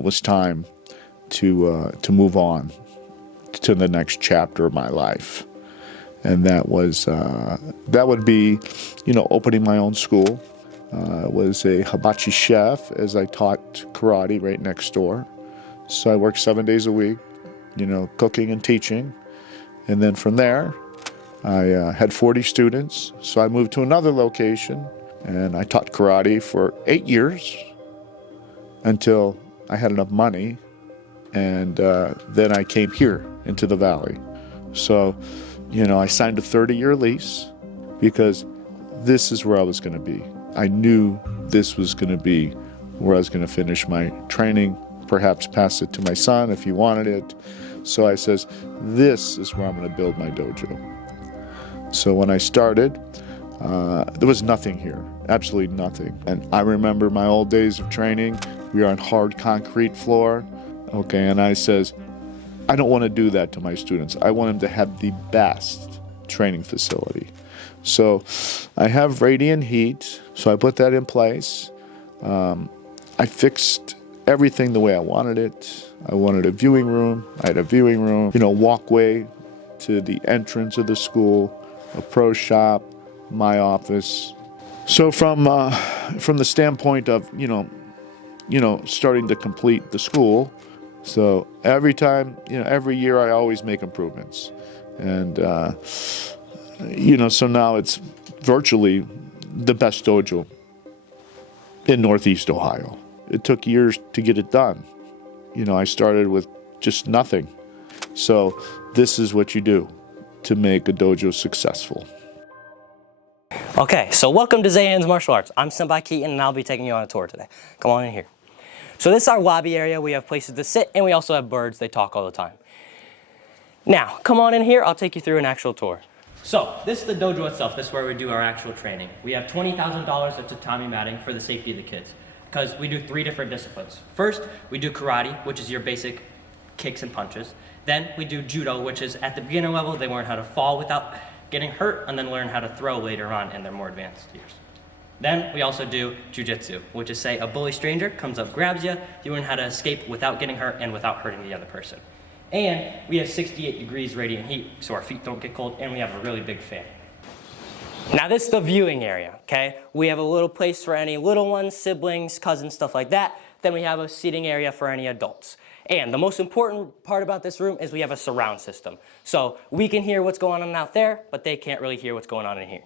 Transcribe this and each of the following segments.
it was time to move on to the next chapter of my life. And that would be, opening my own school. I was a hibachi chef as I taught karate right next door. So I worked 7 days a week, cooking and teaching. And then from there, I had 40 students. So I moved to another location and I taught karate for 8 years until I had enough money. And then I came here into the Valley. So, I signed a 30-year lease because this is where I was going to be. I knew this was going to be where I was going to finish my training, perhaps pass it to my son if he wanted it. So I says, this is where I'm going to build my dojo. So when I started, there was nothing here, absolutely nothing. And I remember my old days of training. We were on hard concrete floor. Okay, and I says, I don't want to do that to my students. I want them to have the best training facility. So I have radiant heat, so I put that in place. I fixed everything the way I wanted it. I wanted a viewing room. I had a viewing room, walkway to the entrance of the school, a pro shop, my office. So from the standpoint of, starting to complete the school, so every time, every year I always make improvements. And, so now it's virtually the best dojo in Northeast Ohio. It took years to get it done. I started with just nothing. So this is what you do to make a dojo successful. Okay, so welcome to Zahand's Martial Arts. I'm Sempai Jo, and I'll be taking you on a tour today. Come on in here. So this is our lobby area. We have places to sit, and we also have birds. They talk all the time. Now, come on in here. I'll take you through an actual tour. So this is the dojo itself. This is where we do our actual training. We have $20,000 of tatami matting for the safety of the kids because we do 3 different disciplines. First, we do karate, which is your basic kicks and punches. Then we do judo, which is at the beginner level. They learn how to fall without getting hurt and then learn how to throw later on in their more advanced years. Then we also do jujitsu, which is say a bully stranger comes up, grabs you, you learn how to escape without getting hurt and without hurting the other person. And we have 68 degrees radiant heat, so our feet don't get cold, and we have a really big fan. Now this is the viewing area, okay? We have a little place for any little ones, siblings, cousins, stuff like that. Then we have a seating area for any adults. And the most important part about this room is we have a surround system. So we can hear what's going on out there, but they can't really hear what's going on in here.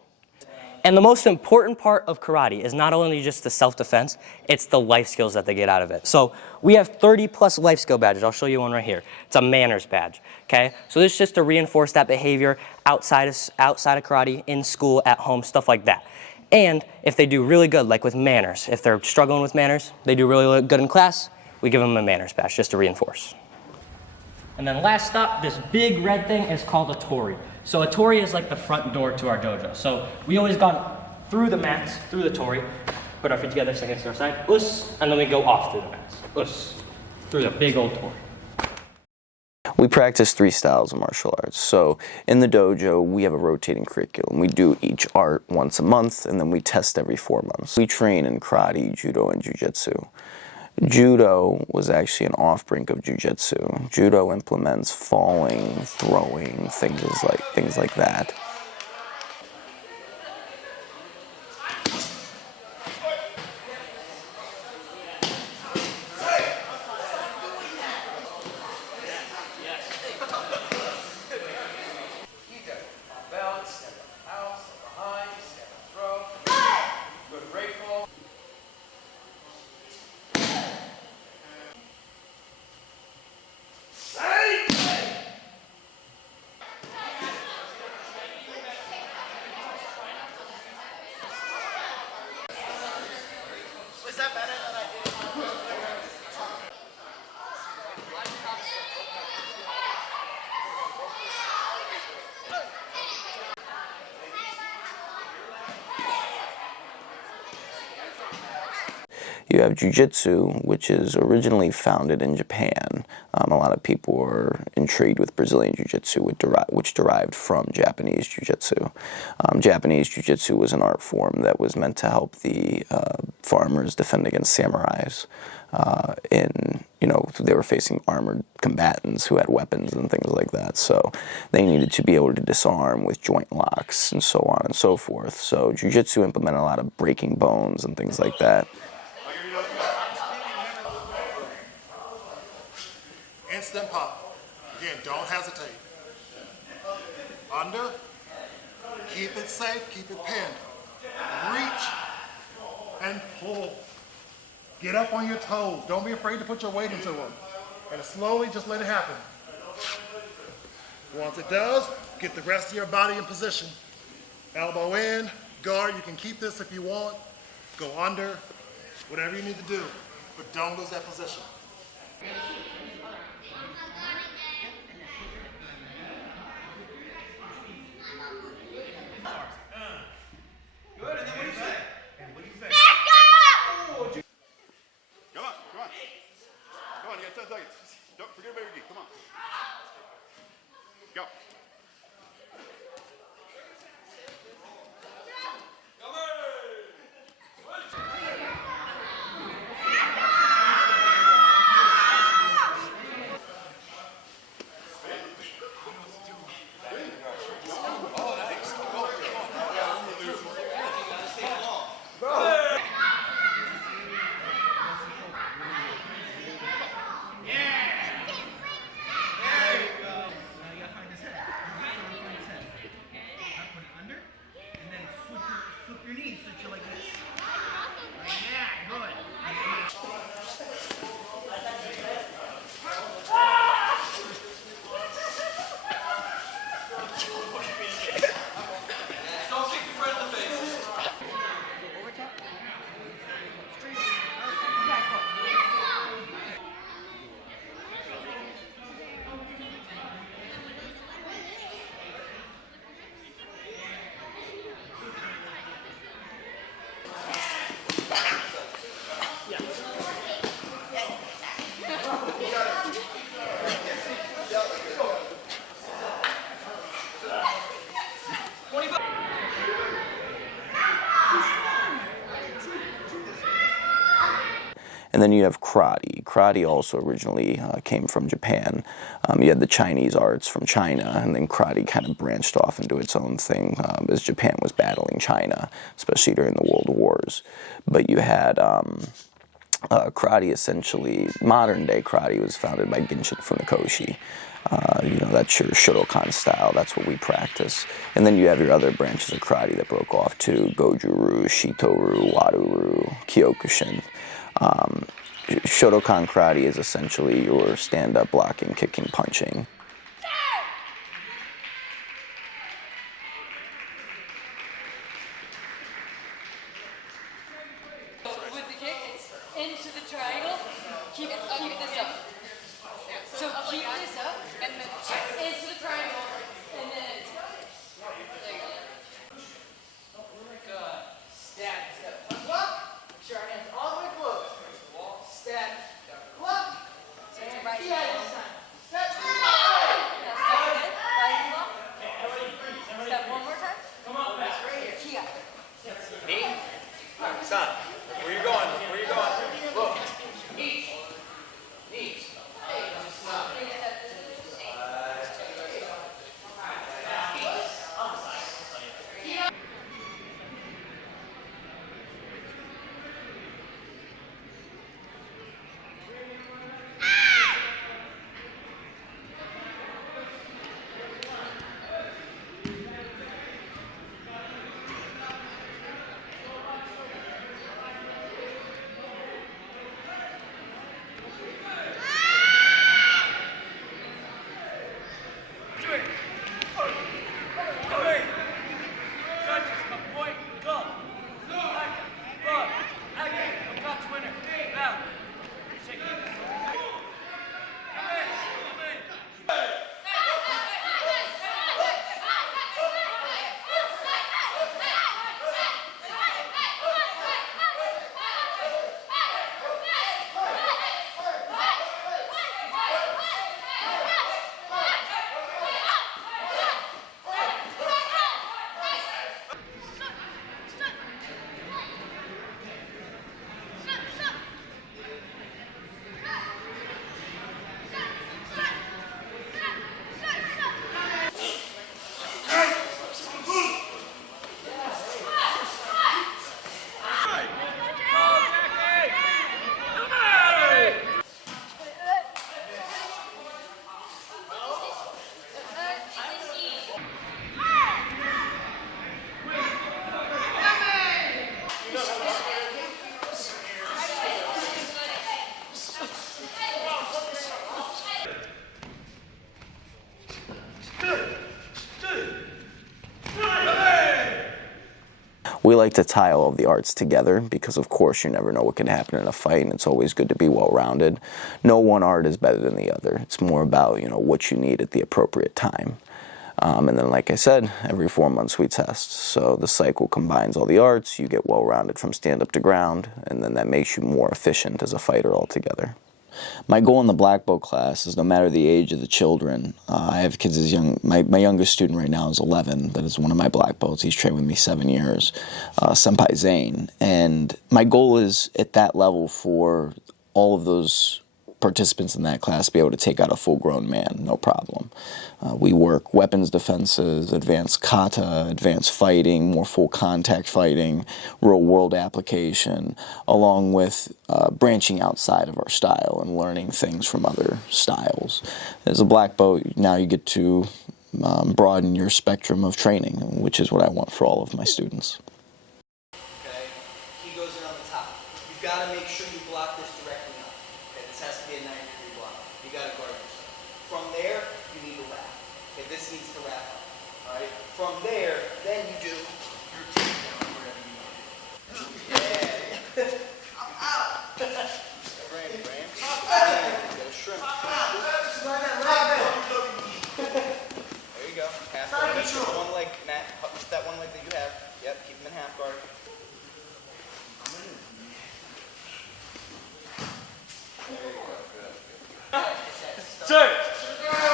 And the most important part of karate is not only just the self-defense, it's the life skills that they get out of it. So we have 30+ life skill badges. I'll show you one right here. It's a manners badge, okay? So this is just to reinforce that behavior outside of karate, in school, at home, stuff like that. And if they do really good, like with manners, if they're struggling with manners, they do really good in class, we give them a manners badge just to reinforce. And then last stop, this big red thing is called a tori. So a tori is like the front door to our dojo. So we always go through the mats, through the tori, put our feet together, second to our side, and then we go off through the mats, through the big old tori. We practice 3 styles of martial arts. So in the dojo, we have a rotating curriculum. We do each art once a month, and then we test every 4 months. We train in karate, judo, and jiu-jitsu. Judo was actually an off-brink of jiu-jitsu. Judo implements falling, throwing, things like that. You have jiu-jitsu, which is originally founded in Japan. A lot of people were intrigued with Brazilian jiu-jitsu, which derived from Japanese jiu-jitsu. Japanese jiu-jitsu was an art form that was meant to help the farmers defend against samurais. they were facing armored combatants who had weapons and things like that. So they needed to be able to disarm with joint locks and so on and so forth. So jiu-jitsu implemented a lot of breaking bones and things like that. Instant pop. Again, don't hesitate. Under. Keep it safe. Keep it pinned. Reach and pull. Get up on your toes. Don't be afraid to put your weight into them. And slowly just let it happen. Once it does, get the rest of your body in position. Elbow in, guard. You can keep this if you want. Go under, whatever you need to do. But don't lose that position. Good, and then what do you say? Come on, come on. Come on, you got 10 seconds. Don't forget about your gi. Come on. Go. And then you have karate. Karate also originally came from Japan. You had the Chinese arts from China, and then karate kind of branched off into its own thing as Japan was battling China, especially during the World Wars. But you had karate, essentially, modern day karate was founded by Genshin Funakoshi. That's your Shotokan style, that's what we practice. And then you have your other branches of karate that broke off too: Goju-ryu, Shito-ryu, Wado-ryu, Kyokushin. Shotokan karate is essentially your stand-up blocking, kicking, punching. With the kick, it's into the triangle. Keep this up. So keep this up and then into the triangle and then there you go. Good. Step. Up. Make sure our hands all the way close. Step. Up. Step right. Step. We like to tie all of the arts together because, of course, you never know what can happen in a fight, and it's always good to be well-rounded. No one art is better than the other. It's more about, what you need at the appropriate time. And then, like I said, every 4 months we test. So the cycle combines all the arts, you get well-rounded from stand-up to ground, and then that makes you more efficient as a fighter altogether. My goal in the black belt class is no matter the age of the children, I have kids as young, my youngest student right now is 11, that is one of my black belts. He's trained with me 7 years, Sempai Zahand. And my goal is at that level for all of those participants in that class to be able to take out a full-grown man, no problem. We work weapons defenses, advanced kata, advanced fighting, more full contact fighting, real-world application, along with branching outside of our style and learning things from other styles. As a black belt, now you get to broaden your spectrum of training, which is what I want for all of my students. Okay, he goes in on the top. You've got to make sure you block this directly up. Okay, this has to be a 90-degree block. You got to guard yourself. From there, you need to wrap. Okay, this needs to wrap up. All right. From there, then you do your takedown wherever you want to do. Yeah. I'm out. Brandon. You got a shrimp. There you go. Half guard. That's just one leg, Matt. Just that one leg that you have. Yep. Keep him in half guard. Sir!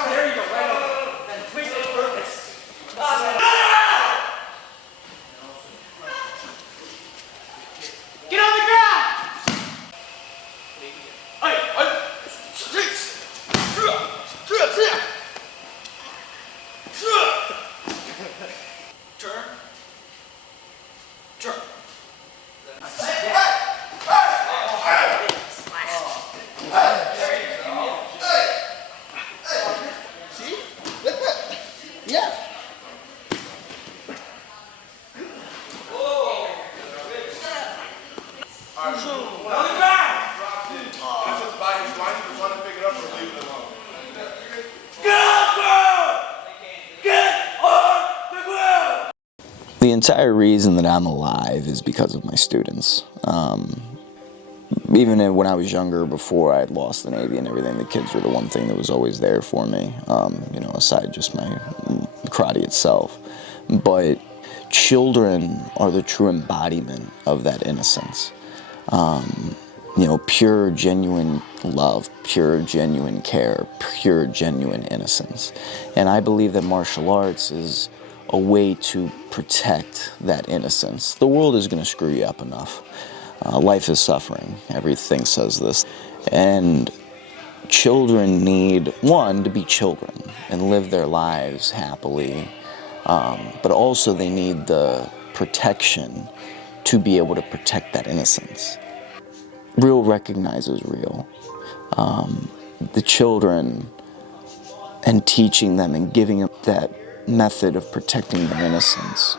There you go, right over. And twist it perfect. Get on the ground! Turn. Turn. The entire reason that I'm alive is because of my students. Even when I was younger, before I had lost the Navy and everything, the kids were the one thing that was always there for me, aside just my karate itself. But children are the true embodiment of that innocence. Pure, genuine love, pure, genuine care, pure, genuine innocence. And I believe that martial arts is a way to protect that innocence. The world is going to screw you up enough. Life is suffering. Everything says this. And children need, one, to be children and live their lives happily, but also they need the protection to be able to protect that innocence. Real recognizes real. The children and teaching them and giving them that method of protecting their innocence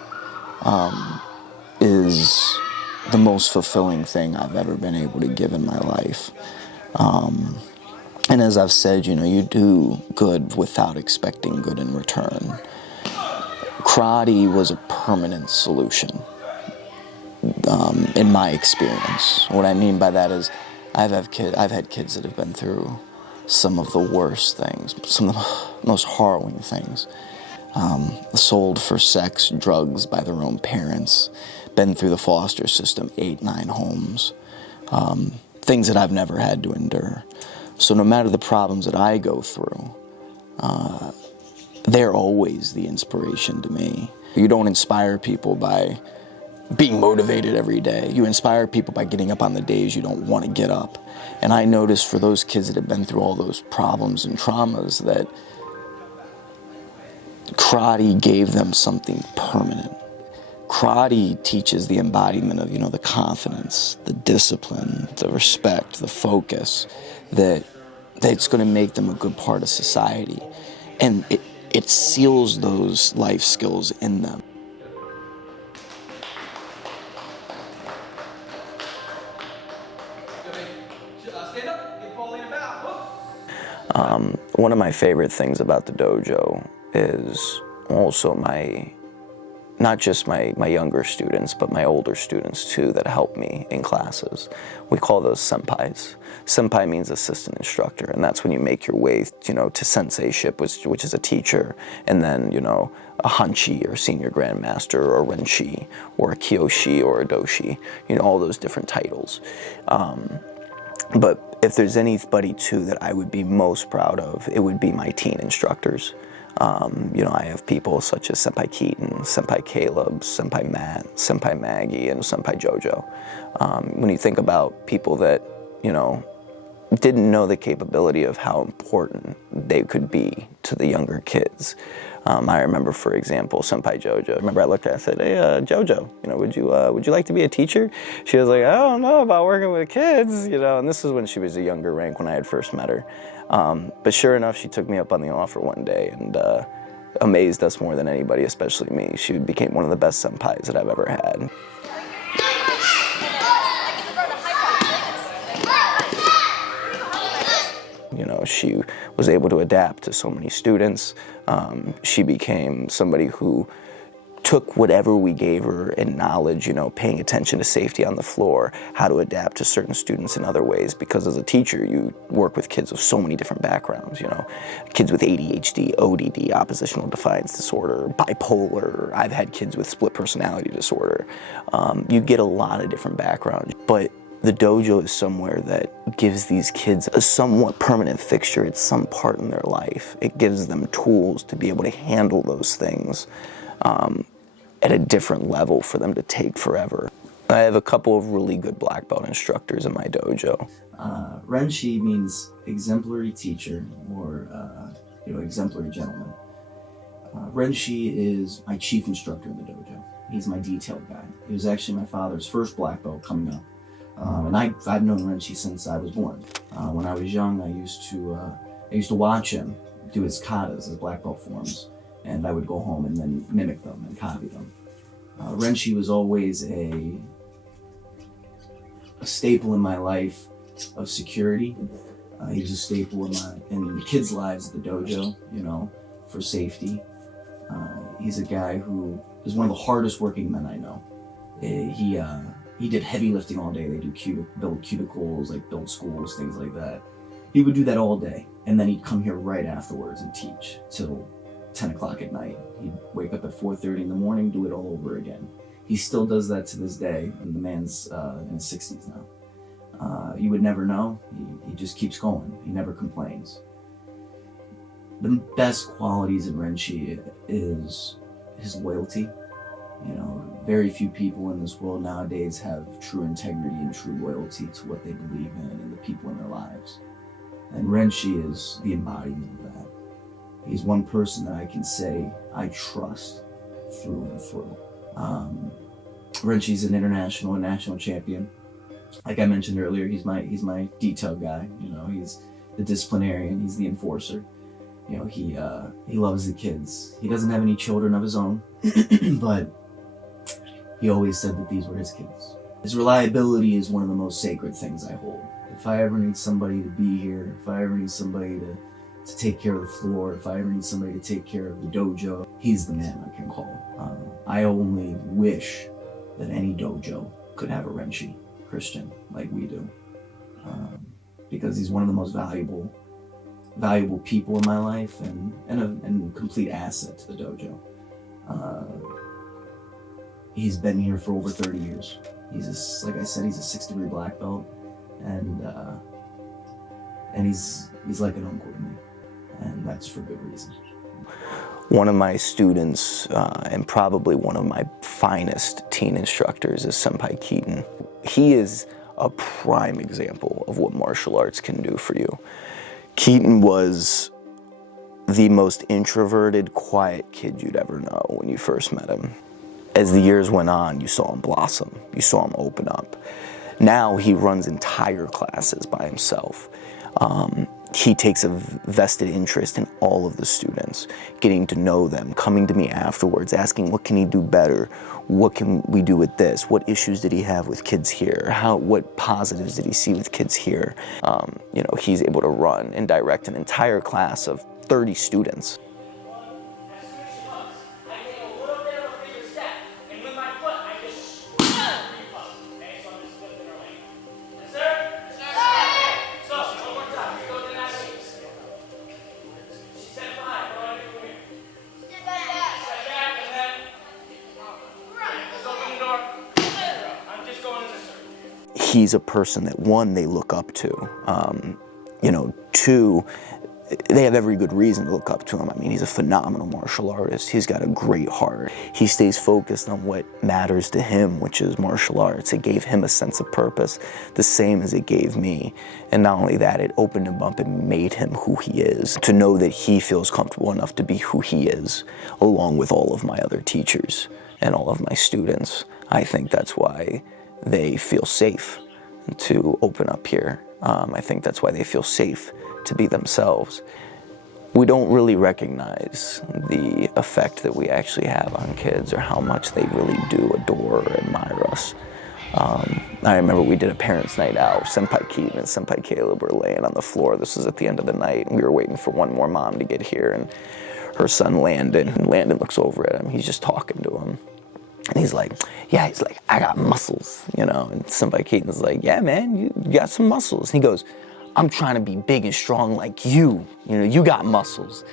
is the most fulfilling thing I've ever been able to give in my life. And as I've said, you do good without expecting good in return. Karate was a permanent solution, in my experience. What I mean by that is I've had kids that have been through some of the worst things, some of the most harrowing things. Sold for sex, drugs by their own parents, been through the foster system, 8, 9 homes, things that I've never had to endure. So no matter the problems that I go through, they're always the inspiration to me. You don't inspire people by being motivated every day. You inspire people by getting up on the days you don't want to get up. And I noticed for those kids that have been through all those problems and traumas that karate gave them something permanent. Karate teaches the embodiment of, the confidence, the discipline, the respect, the focus, that's going to make them a good part of society. And it seals those life skills in them. Stand up. Get Pauline about. One of my favorite things about the dojo is also my not just my younger students, but my older students too that help me in classes. We call those senpais. Senpai means assistant instructor, and that's when you make your way, to senseiship, which is a teacher, and then, a hanshi or senior grandmaster or a renshi or a kyoshi or a doshi, all those different titles. But if there's anybody too that I would be most proud of, it would be my teen instructors. I have people such as Sempai Keaton, Sempai Caleb, Sempai Matt, Sempai Maggie, and Sempai Jojo. When you think about people that, didn't know the capability of how important they could be to the younger kids. I remember, for example, Sempai Jojo. I remember I looked at her, I said, "Hey, Jojo, would you like to be a teacher?" She was like, "I don't know about working with kids," and this is when she was a younger rank when I had first met her. But sure enough, she took me up on the offer one day and amazed us more than anybody, especially me. She became one of the best senpais that I've ever had. She was able to adapt to so many students. She became somebody who took whatever we gave her in knowledge, paying attention to safety on the floor, how to adapt to certain students in other ways, because as a teacher, you work with kids of so many different backgrounds, kids with ADHD, ODD, oppositional defiance disorder, bipolar. I've had kids with split personality disorder. You get a lot of different backgrounds, but the dojo is somewhere that gives these kids a somewhat permanent fixture at some part in their life. It gives them tools to be able to handle those things at a different level for them to take forever. I have a couple of really good black belt instructors in my dojo. Renshi means exemplary teacher or exemplary gentleman. Renshi is my chief instructor in the dojo. He's my detailed guy. He was actually my father's first black belt coming up. And I've known Renshi since I was born. When I was young, I used to watch him do his katas, his black belt forms, and I would go home and then mimic them and copy them. Renshi was always a staple in my life of security. He was a staple in the kids' lives at the dojo, for safety. He's a guy who is one of the hardest working men I know. He did heavy lifting all day. They build cubicles, build schools, things like that. He would do that all day, and then he'd come here right afterwards and teach till 10 o'clock at night. He'd wake up at 4:30 in the morning, do it all over again. He still does that to this day, and the man's in his 60s now. You would never know. He just keeps going. He never complains. The best qualities in Renshi is his loyalty. Very few people in this world nowadays have true integrity and true loyalty to what they believe in and the people in their lives. And Renshi is the embodiment of that. He's one person that I can say I trust through and through. Renshi's an international and national champion. Like I mentioned earlier, he's my detail guy. He's the disciplinarian. He's the enforcer. He loves the kids. He doesn't have any children of his own, but he always said that these were his kids. His reliability is one of the most sacred things I hold. If I ever need somebody to be here, if I ever need somebody to take care of the floor, if I ever need somebody to take care of the dojo, he's the man I can call. I only wish that any dojo could have a Renshi Christian like we do, because he's one of the most valuable people in my life and a complete asset to the dojo. He's been here for over 30 years. Like I said, he's a 6th degree black belt, and he's like an uncle to me, and that's for good reason. One of my students, and probably one of my finest teen instructors, is Sempai Keaton. He is a prime example of what martial arts can do for you. Keaton was the most introverted, quiet kid you'd ever know when you first met him. As the years went on, you saw him blossom. You saw him open up. Now he runs entire classes by himself. He takes a vested interest in all of the students, getting to know them, coming to me afterwards, asking what can he do better? What can we do with this? What issues did he have with kids here? What positives did he see with kids here? He's able to run and direct an entire class of 30 students. A little bit of a bigger step. he's a person that, one, they look up to. You know, two, they have every good reason to look up to him. I mean, he's a phenomenal martial artist. He's got a great heart. He stays focused on what matters to him, which is martial arts. It gave him a sense of purpose, the same as it gave me. And not only that, it opened him up and made him who he is. To know that he feels comfortable enough to be who he is, along with all of my other teachers and all of my students. I think that's why they feel safe to open up here. I think that's why they feel safe to be themselves. We don't really recognize the effect that we actually have on kids, or how much they really do adore or admire us. I remember we did a parents' night out. Sempai Keaton and Sempai Caleb were laying on the floor. This was at the end of the night, and we were waiting for one more mom to get here, and her son Landon. And Landon looks over at him. He's just talking to him. And he's like, yeah, he's like, I got muscles, you know. And Sempai Keaton's like, yeah, man, you got some muscles. And he goes, I'm trying to be big and strong like you. You know, you got muscles.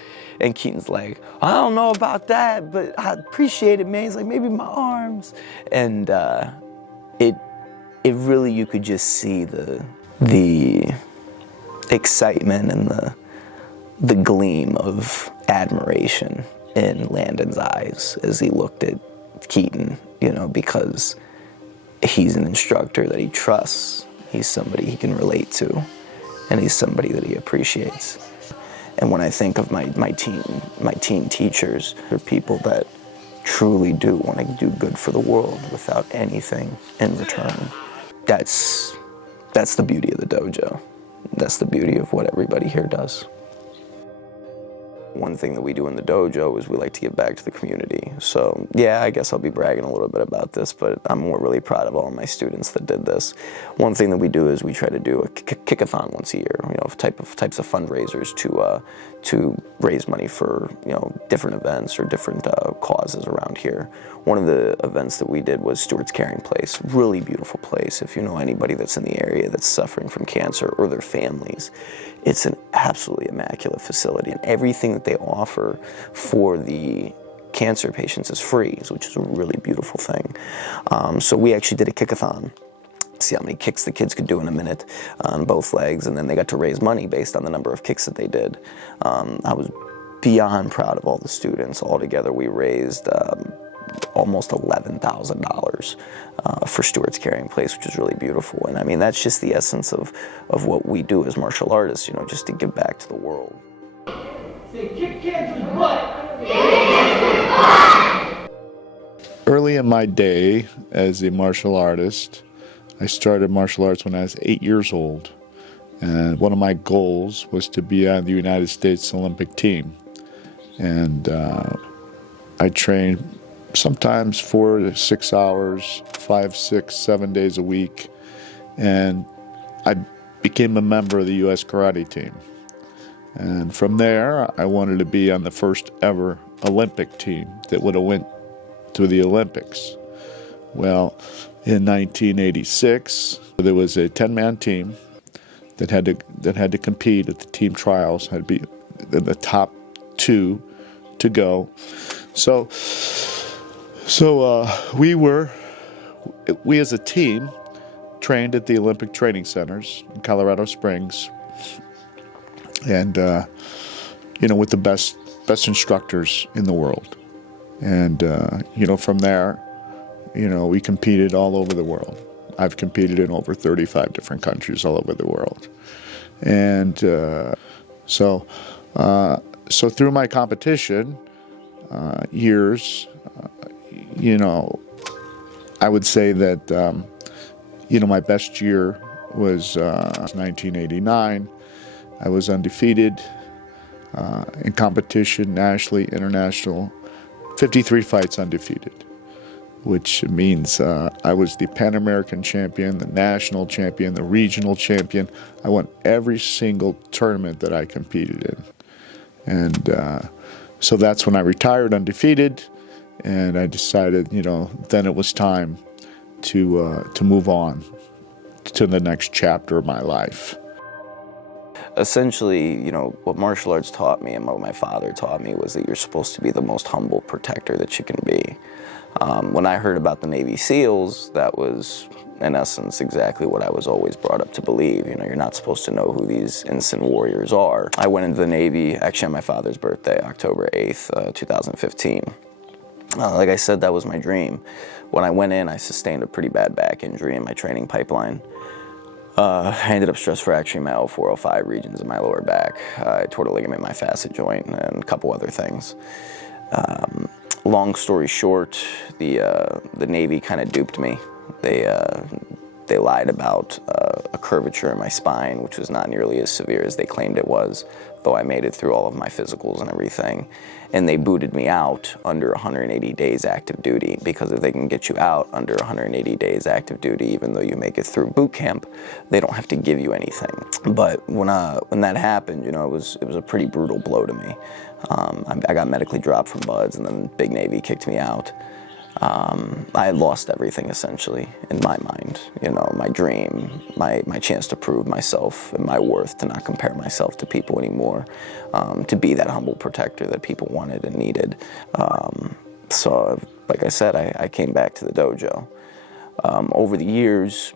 And Keaton's like, I don't know about that, but I appreciate it, man. He's like, maybe my arms. And it really, you could just see the excitement and the gleam of admiration in Landon's eyes as he looked at Keaton, you know, because he's an instructor that he trusts. He's somebody he can relate to. And he's somebody that he appreciates. And when I think of my teen teachers, they're people that truly do want to do good for the world without anything in return. That's the beauty of the dojo. That's the beauty of what everybody here does. One thing that we do in the dojo is we like to give back to the community. So yeah, I guess I'll be bragging a little bit about this, but I'm really proud of all of my students that did this. One thing that we do is we try to do a kickathon once a year, you know, types of fundraisers to raise money for, you know, different events or different causes around here. One of the events that we did was Stewart's Caring Place. Really beautiful place. If you know anybody that's in the area that's suffering from cancer or their families, it's an absolutely immaculate facility, and everything that they offer for the cancer patients is free, which is a really beautiful thing. So we actually did a kickathon. See how many kicks the kids could do in a minute on both legs, and then they got to raise money based on the number of kicks that they did. I was beyond proud of all the students. Altogether, we raised almost $11,000 for Stewart's Caring Place, which is really beautiful. And I mean, that's just the essence of what we do as martial artists, you know, just to give back to the world. Say, kick cancer's butt! Early in my day as a martial artist, I started martial arts when I was 8 years old. And one of my goals was to be on the United States Olympic team. And I trained sometimes 4 to 6 hours, 5, 6, 7 days a week. And I became a member of the U.S. karate team. And from there, I wanted to be on the first ever Olympic team that would have went to the Olympics. Well, in 1986, there was a 10-man team that had to compete at the team trials, had to be the top 2 to go. So we as a team trained at the Olympic training centers in Colorado Springs, and you know, with the best instructors in the world. And you know, from there, you know, we competed all over the world. I've competed in over 35 different countries all over the world. And so through my competition years, you know, I would say that, you know, my best year was 1989. I was undefeated in competition, nationally, international, 53 fights undefeated, which means I was the Pan American champion, the national champion, the regional champion. I won every single tournament that I competed in. And so that's when I retired undefeated, and I decided, you know, then it was time to move on to the next chapter of my life. Essentially, you know, what martial arts taught me and what my father taught me was that you're supposed to be the most humble protector that you can be. When I heard about the Navy SEALs, that was, in essence, exactly what I was always brought up to believe. You know, you're not supposed to know who these instant warriors are. I went into the Navy, actually on my father's birthday, October 8th, 2015. Like I said, that was my dream. When I went in, I sustained a pretty bad back injury in my training pipeline. I ended up stress fracturing my L4, L5 regions of my lower back. I tore the ligament in my facet joint and a couple other things. Long story short, the Navy kind of duped me. They lied about a curvature in my spine, which was not nearly as severe as they claimed it was, though I made it through all of my physicals and everything. And they booted me out under 180 days active duty, because if they can get you out under 180 days active duty, even though you make it through boot camp, they don't have to give you anything. But when that happened, you know, it was a pretty brutal blow to me. I got medically dropped from BUD/S, and then Big Navy kicked me out. I had lost everything, essentially, in my mind. You know, my dream, my chance to prove myself and my worth, to not compare myself to people anymore, to be that humble protector that people wanted and needed. So, like I said, I came back to the dojo. Over the years,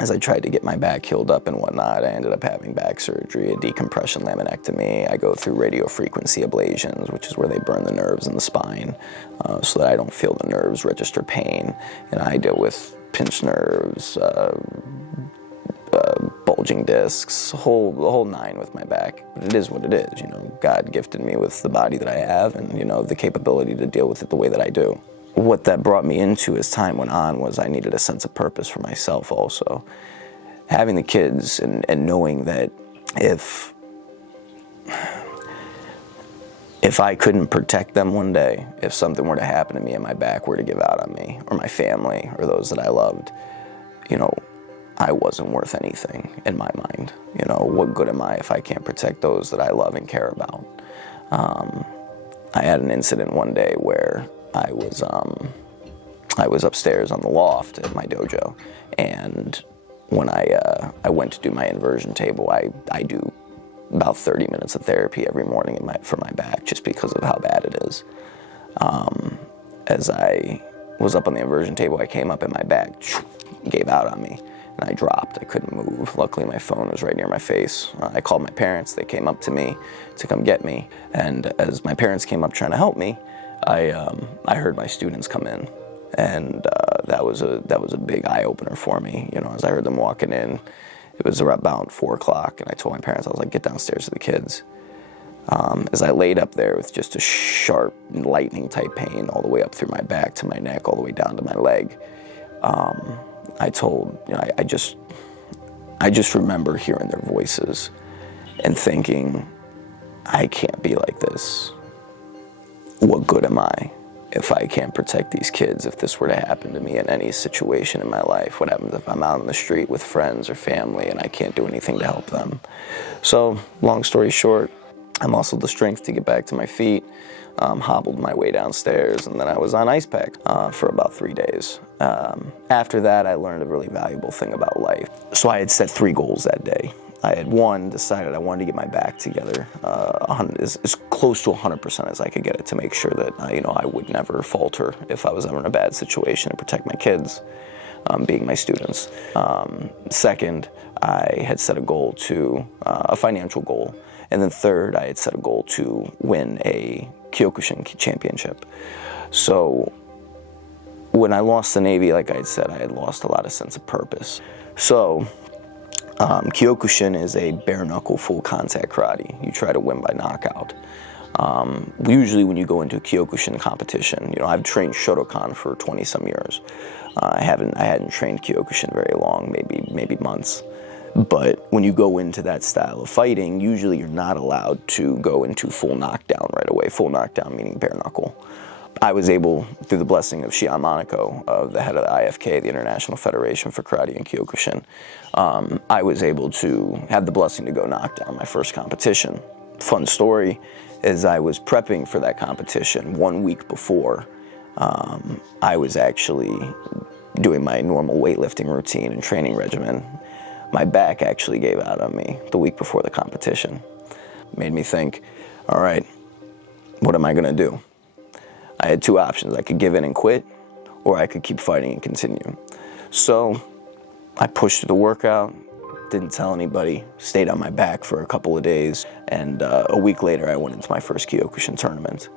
as I tried to get my back healed up and whatnot, I ended up having back surgery, a decompression laminectomy. I go through radio frequency ablations, which is where they burn the nerves in the spine, so that I don't feel the nerves register pain. And I deal with pinched nerves, bulging discs, the whole nine with my back. But it is what it is, you know. God gifted me with the body that I have, and, you know, the capability to deal with it the way that I do. What that brought me into as time went on was I needed a sense of purpose for myself also. Having the kids and knowing that if I couldn't protect them one day, if something were to happen to me and my back were to give out on me, or my family, or those that I loved, you know, I wasn't worth anything in my mind. You know, what good am I if I can't protect those that I love and care about? I had an incident one day where I was upstairs on the loft at my dojo, and when I went to do my inversion table, I do about 30 minutes of therapy every morning for my back, just because of how bad it is. As I was up on the inversion table, I came up and my back gave out on me, and I dropped. I couldn't move. Luckily, my phone was right near my face. I called my parents. They came up to me to come get me, and as my parents came up trying to help me, I heard my students come in, and that was a big eye opener for me. You know, as I heard them walking in, it was about 4 o'clock, and I told my parents, I was like, get downstairs to the kids. As I laid up there with just a sharp lightning type pain all the way up through my back to my neck, all the way down to my leg, I told, you know, I just remember hearing their voices and thinking, I can't be like this. What good am I if I can't protect these kids? If this were to happen to me in any situation in my life, what happens if I'm out on the street with friends or family and I can't do anything to help them? So, long story short, I muscled the strength to get back to my feet, hobbled my way downstairs, and then I was on ice pack for about 3 days. After that, I learned a really valuable thing about life. So I had set 3 goals that day. I had decided I wanted to get my back together as close to 100% as I could get it, to make sure that I would never falter if I was ever in a bad situation, to protect my kids, being my students. Second, I had set a goal a financial goal. And then third, I had set a goal to win a Kyokushin championship. So when I lost the Navy, like I said, I had lost a lot of sense of purpose. So Kyokushin is a bare-knuckle, full-contact karate. You try to win by knockout. Usually when you go into a Kyokushin competition, I've trained Shotokan for 20-some years. I hadn't trained Kyokushin very long, maybe months. But when you go into that style of fighting, usually you're not allowed to go into full knockdown right away. Full knockdown meaning bare-knuckle. I was able, through the blessing of Shion Monaco, the head of the IFK, the International Federation for Karate and Kyokushin, I was able to have the blessing to go knock down my first competition. Fun story is I was prepping for that competition 1 week before. I was actually doing my normal weightlifting routine and training regimen. My back actually gave out on me the week before the competition. Made me think, all right, what am I gonna do? I had two options. I could give in and quit, or I could keep fighting and continue. So I pushed through the workout, didn't tell anybody, stayed on my back for a couple of days, and a week later I went into my first Kyokushin tournament.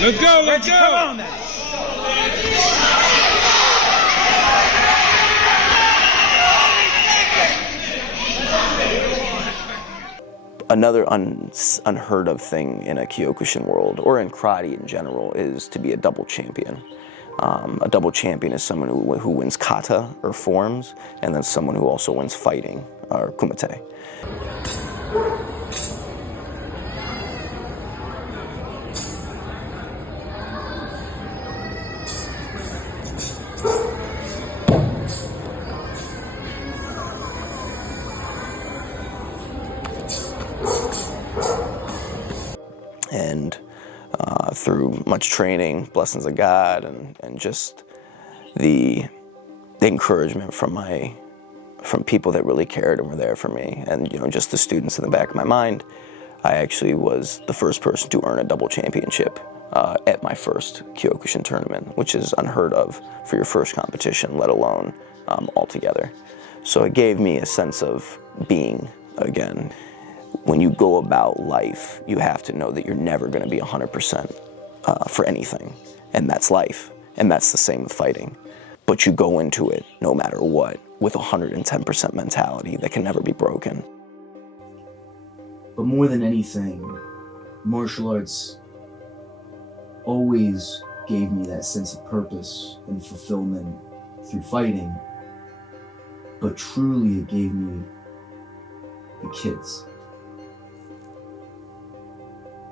Let's go, let's go! Come on, man. Another unheard of thing in a Kyokushin world, or in karate in general, is to be a double champion. A double champion is someone who wins kata, or forms, and then someone who also wins fighting, or kumite. And through much training, blessings of God, and just the encouragement from people that really cared and were there for me, and just the students in the back of my mind, I actually was the first person to earn a double championship at my first Kyokushin tournament, which is unheard of for your first competition, let alone altogether. So it gave me a sense of being again. When you go about life, you have to know that you're never going to be 100% for anything, and that's life, and that's the same with fighting. But you go into it, no matter what, with 110% mentality that can never be broken. But more than anything, martial arts always gave me that sense of purpose and fulfillment through fighting, but truly it gave me the kids.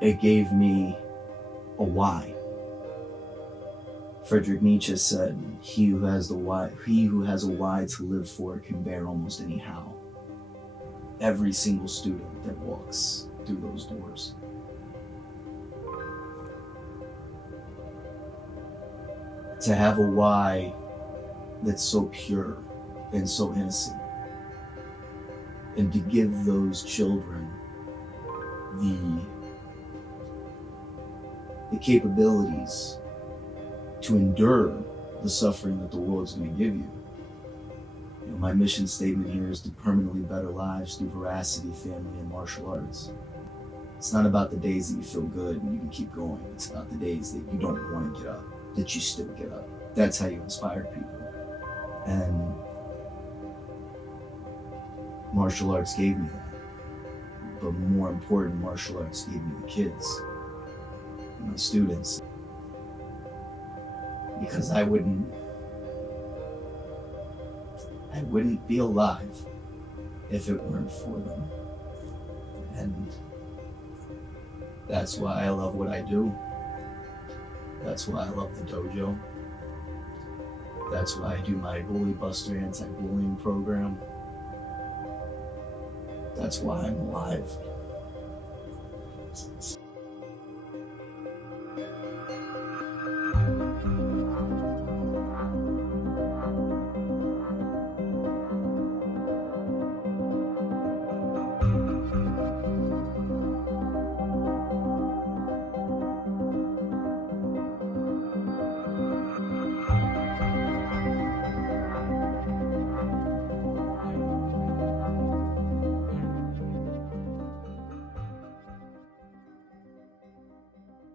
It gave me a why. Friedrich Nietzsche said, he who has a why to live for can bear almost any how. Every single student that walks through those doors. To have a why that's so pure and so innocent, and to give those children the capabilities to endure the suffering that the world's going to give you. My mission statement here is to permanently better lives through veracity, family, and martial arts. It's not about the days that you feel good and you can keep going. It's about the days that you don't want to get up, that you still get up. That's how you inspire people. And martial arts gave me that. But more important, martial arts gave me the kids, my students, because I wouldn't be alive if it weren't for them. And that's why I love what I do. That's why I love the dojo. That's why I do my Bully Buster anti-bullying program. That's why I'm alive.